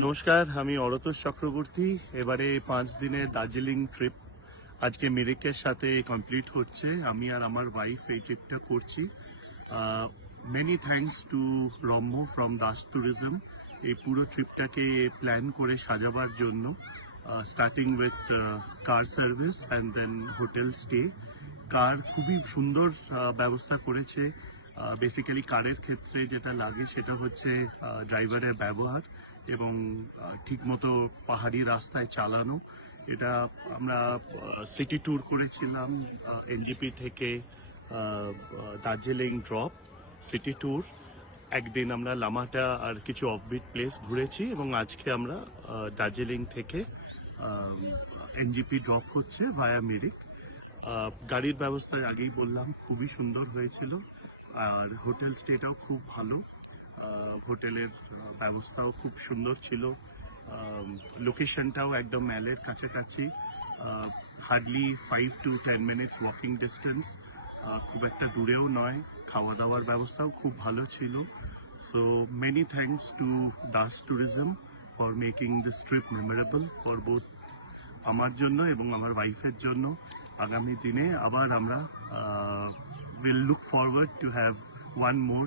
নমস্কার, আমি অরতোষ চক্রবর্তী। এবারে 5 দিনের দার্জিলিং ট্রিপ আজকে মিরিকের সাথে কমপ্লিট হচ্ছে। আমি আর আমার ওয়াইফ এই ট্রিপটা করছি। Many thanks to Ramya from Das tourism এই পুরো ট্রিপটাকে প্ল্যান করে সাজাবার জন্য, starting with car service and then hotel stay. Car খুবই সুন্দর ব্যবস্থা করেছে। বেসিক্যালি কারের ক্ষেত্রে যেটা লাগে সেটা হচ্ছে ড্রাইভারের ব্যবহার এবং ঠিকমতো পাহাড়ি রাস্তায় চালানো। এটা আমরা সিটি ট্যুর করেছিলাম, এনজিপি থেকে দার্জিলিং ড্রপ সিটি ট্যুর। একদিন আমরা লামাটা আর কিছু অফবিট প্লেস ঘুরেছি এবং আজকে আমরা দার্জিলিং থেকে এনজিপি ড্রপ হচ্ছে ভায়া মিরিক। গাড়ির ব্যবস্থা আগেই বললাম খুবই সুন্দর হয়েছিল, আর হোটেল স্টেটাও খুব ভালো। হোটেলের ব্যবস্থাও খুব সুন্দর ছিল। লোকেশনটাও একদম ম্যালের কাছাকাছি, hardly 5 to 10 minutes walking distance, খুব একটা দূরেও নয়। খাওয়া দাওয়ার ব্যবস্থাও খুব ভালো ছিল। So many thanks two Das tourism for making this trip memorable for both আমার জন্য এবং আমার ওয়াইফের জন্য। আগামী দিনে আবার আমরা will look forward to have one more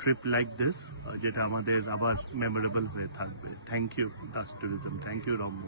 trip like this, যেটা আমাদের আবার মেমোরেবল হয়ে থাকবে। Thank you Das tourism, thank you রম্য।